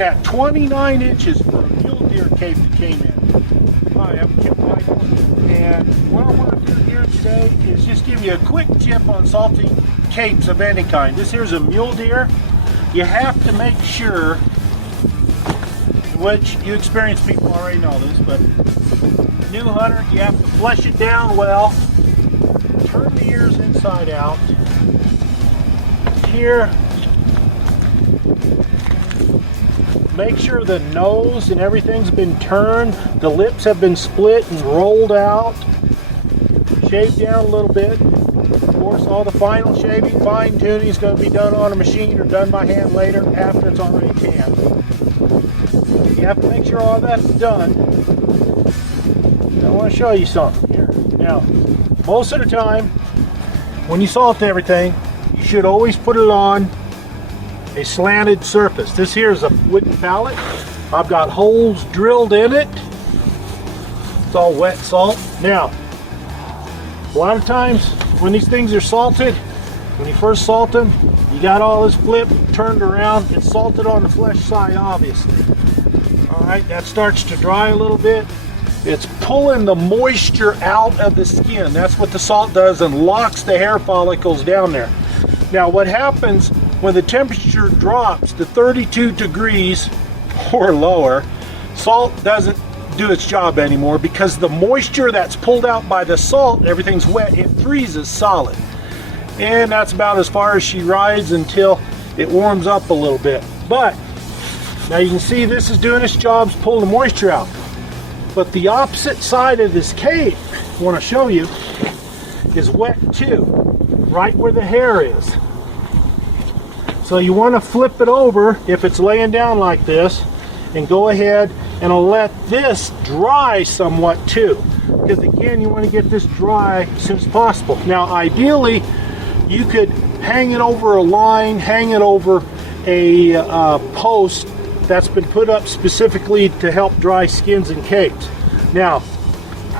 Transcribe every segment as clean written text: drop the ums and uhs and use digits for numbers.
looking at 29 inches for a mule deer cape that came in. Hi, I'm Kip Michael, and what I want to do here today is just give you a quick tip on salting capes of any kind. This here's a mule deer. You have to make sure, which you experienced people already know this, but new hunter, you have to flush it down well, turn the ears inside out. Here, make sure the nose and everything's been turned, the lips have been split and rolled out, shaved down a little bit. Of course, all the final shaving, fine tuning is going to be done on a machine or done by hand later after it's already tanned. You have to make sure all that's done. I want to show you something here. Now, most of the time, when you salt everything, you should always put it on a slanted surface. This here is a wooden pallet. I've got holes drilled in it. It's all wet salt. Now, a lot of times when these things are salted, when you first salt them, you got all this flip turned around. It's salted on the flesh side, obviously. All right, that starts to dry a little bit. It's pulling the moisture out of the skin. That's what the salt does, and locks the hair follicles down there. Now, what happens when the temperature drops to 32 degrees or lower, salt doesn't do its job anymore because the moisture that's pulled out by the salt, everything's wet, it freezes solid. And that's about as far as she rides until it warms up a little bit. But now you can see this is doing its job, it's pulling the moisture out. But the opposite side of this cape, I want to show you, is wet too, right where the hair is. So you want to flip it over if it's laying down like this, and go ahead and let this dry somewhat too. Because again, you want to get this dry as soon as possible. Now ideally, you could hang it over a line, hang it over a post that's been put up specifically to help dry skins and capes. Now,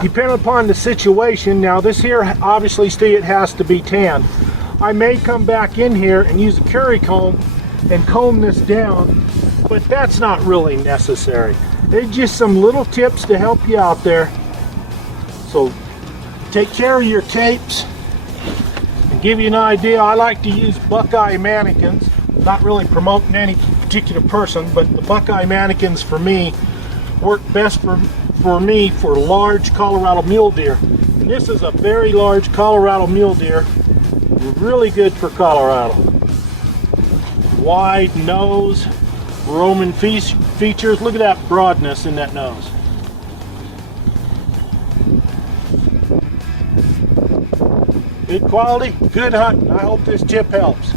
depending upon the situation, now this here, obviously, see, it has to be tanned. I may come back in here and use a curry comb and comb this down, but that's not really necessary. It's just some little tips to help you out there. So take care of your capes. And give you an idea, I like to use Buckeye mannequins. Not really promoting any particular person, but the Buckeye mannequins for me work best for me for large Colorado mule deer. And this is a very large Colorado mule deer. Really good for Colorado. Wide nose, Roman features. Look at that broadness in that nose. Good quality, good hunting. I hope this tip helps.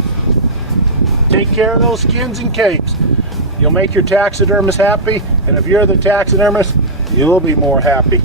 Take care of those skins and capes. You'll make your taxidermist happy, and if you're the taxidermist, you'll be more happy.